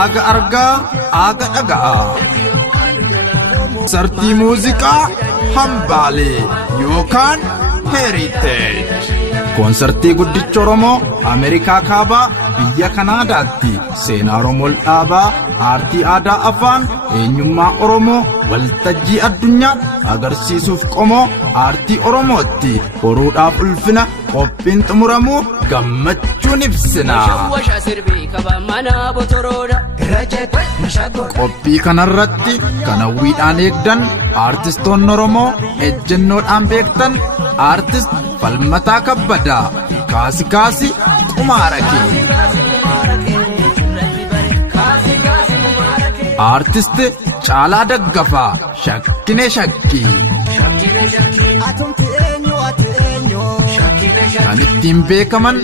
Aga argaa, aga dhaga'a. Sartii muuziqaa hambaalee yookaan Heritage. Koonsartii guddicha Oromoo Ameerikaa kaabaa biyya Kanaadaatti seenaa Oromoo dhaabaa aartii aadaa afaan eenyummaa Oromoo waltajjii addunyaa agarsiisuuf qomoo aartii Oromootti horuudhaaf ulfina qophiin xumuramuu gammachuun ibsina. Qophii kanarratti kan hawwiidhaan eegdan aartistoonni Oromoo ejjennoodhaan beektan aartist Falmataa Kabbadaa Kaasi Kaasi Xumaarakee, aartist Caalaa Daggafaa Shakkine Shakkii, kan ittiin beekaman